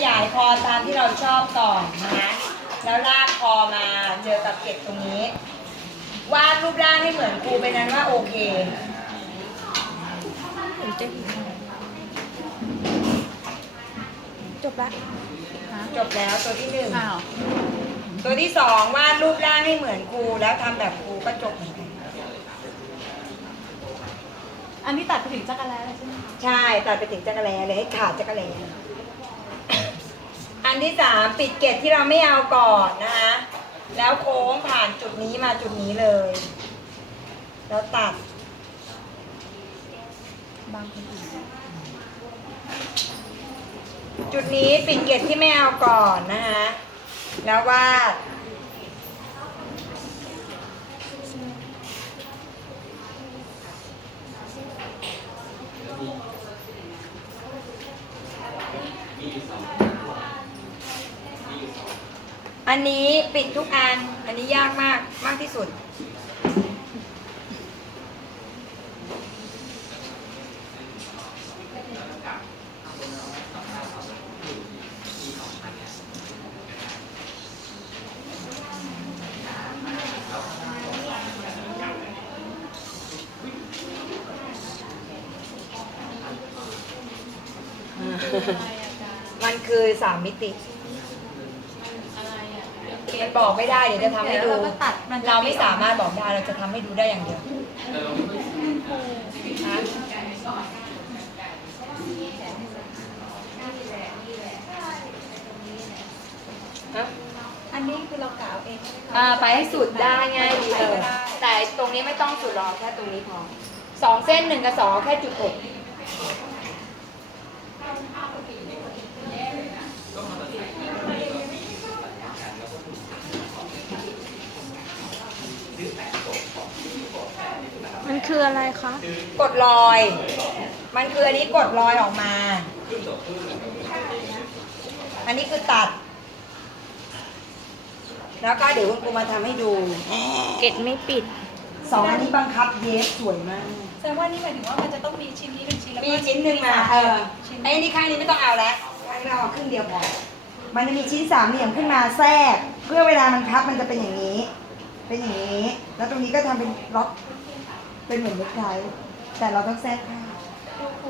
ขยายคอตามที่เราชอบต่อนะคะแล้วลากคอมาเจอตับเก็บตรงนี้ วาดรูปร่างให้เหมือนครูเป็นนั้นว่าโอเคเดี๋ยวจะจบละจบแล้วตัวที่หนึ่งตัวที่สองวาดรูปร่างให้เหมือนครูแล้วทําแบบครูก็จบเหมือนกันอันนี้ตัดไปถึงจักรแล้วใช่ไหมใช่ตัดไปถึงจักรแล้เลยให้ขาดจักรแล้ันที่สามปิดเกตที่เราไม่เอาก่อนนะคะแล้วโค้งผ่านจุดนี้มาจุดนี้เลย แล้วตัดจุดนี้ปิดเกตที่ไม่เอาก่อนนะคะแล้วว่าอันนี้ปิดทุกอัน อันนี้ยากมากมากที่สุด มันคือสามมิติเบอกไม่ได้เดี๋ยวจะทำให้ดูเราไม่สามารถบอกได้เราจะทำให้ดูได้อย่างเดียวอันนี้คือเรากล่าวเองใ่ไไปให้สุดได้ไงไดีเลยแต่ตรงนี้ไม่ต้องสุดรอแค่ตรงนี้พอสองเส้นหนึ่งกับสองแค่จุดหกเมันคืออะไรคะ กดลอย มันคืออันนี้กดลอยออกมา อันนี้คือตัด แล้วก็เดี๋ยวคุณครูมาทำให้ดู เกตไม่ปิด สองอันนี้บังคับเย็บสวยมากแสดงว่านี่หมายถึงว่ามันจะต้องมีชิ้นนี้เป็นชิ้นแล้วมีชิ้นหนึ่งมา เออไอ้นี่ข้างนี้ไม่ต้องเอาแล้ว้างนี้เอาครึ่งเดียวพอ มันจะมีชิ้นสามเหลี่ยมขึ้นมาแทรก เพื่อเวลามันพับ มันจะเป็นอย่างนี้ เป็นอย่างนี้ แล้วตรงนี้ก็ทําเป็นล็อกป็นเหมือนเว็บไซต์แต่เราต้องแทรกค่ะ